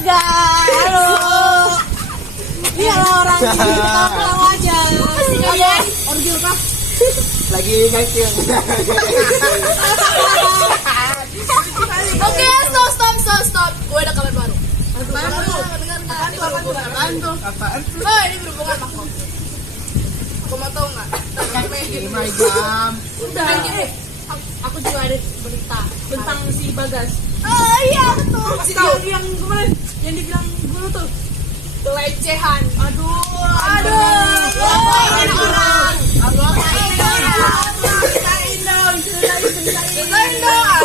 guys. Halo. Iya orang ini tahu aja. Ada orgil kah? Lagi ngacil. Oke, stop. Gue ada kabar baru. Apaan tuh? Oh, ini berhubungan sama aku. Aku mau tahu nggak? 5 jam. Udah. Aku juga ada berita tentang si Bagas. Oh iya betul. Si yang kemarin yang dibilang dulu tuh pelecehan. Aduh. Ini orang. Ceritain dong.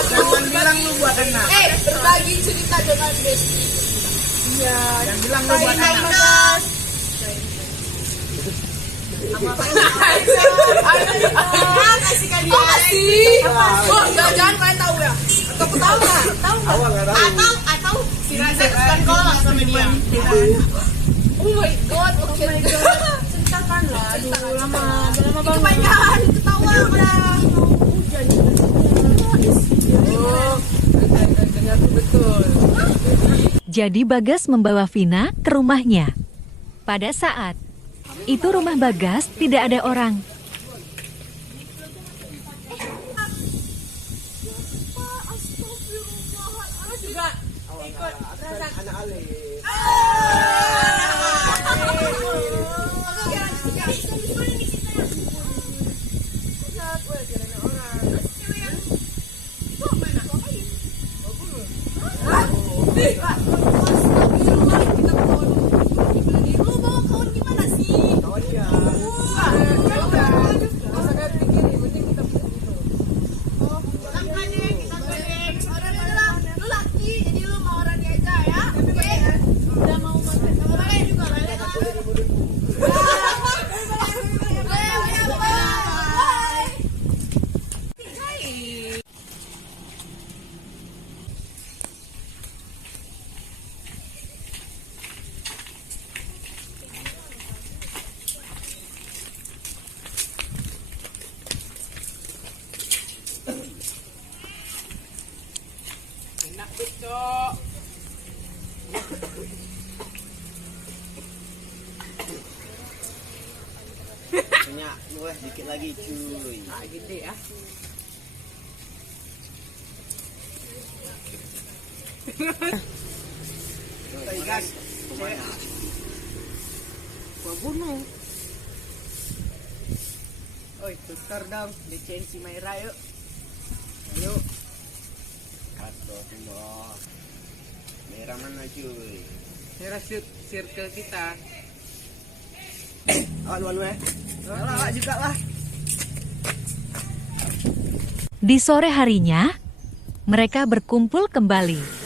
Jangan bilang lu buat anak. Berbagi cerita dengan Besti. Iya. Jangan bilang lu buat anak. Kasih kan dia. Oh, jangan kalian tahu ya. Atau tahu nggak? Atau si Raza kesukaan kolak sama dia. Oh my god, oke. Ceritakan lah. Aduh, lama banget. Kebanyakan ketawa udah. Betul. Jadi Bagas membawa Vina ke rumahnya. Pada saat itu rumah Bagas tidak ada orang. Juga ikut Anak Ale. Enak becok. Banyak, boleh dikit lagi cuy. Gede ya. Gas, lumayan. Gua bunuh. Oi, tukar dong, DCN si Maira yuk. Ayo. Atau tembok. Merah mana cuy? Merah circle kita. Awan lah juga lah. Di sore harinya, mereka berkumpul kembali.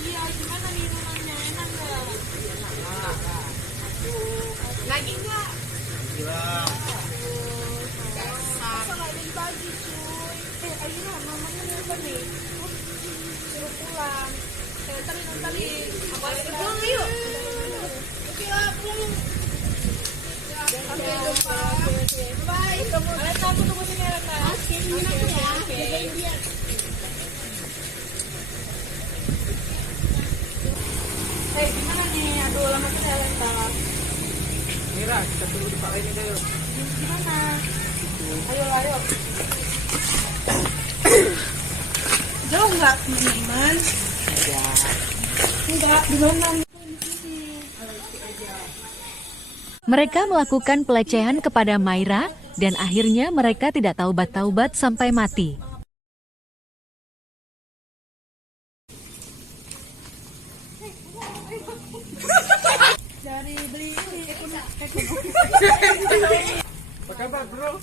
Iya, gimana nih rumahnya? Enak nggak? Lagi nggak? Gila. Masa nggak ada dibagi cuy? Ayo mamanya apa nih? Suruh pulang. Ntarin. Pulang ayo. Oke lah, pulang. Sampai jumpa. Bye. Aleta, aku tunggu sini Aleta. Oke. Gimana nih? Aduh, lama kita Aleta. Mira, kita tunggu di Pak ini dulu. Gimana? Ayo. Jauh nggak teman-teman? Ya. Enggak, di mana? Mereka melakukan pelecehan kepada Maira dan akhirnya mereka tidak taubat-taubat sampai mati. Dari beli Apa kabar bro?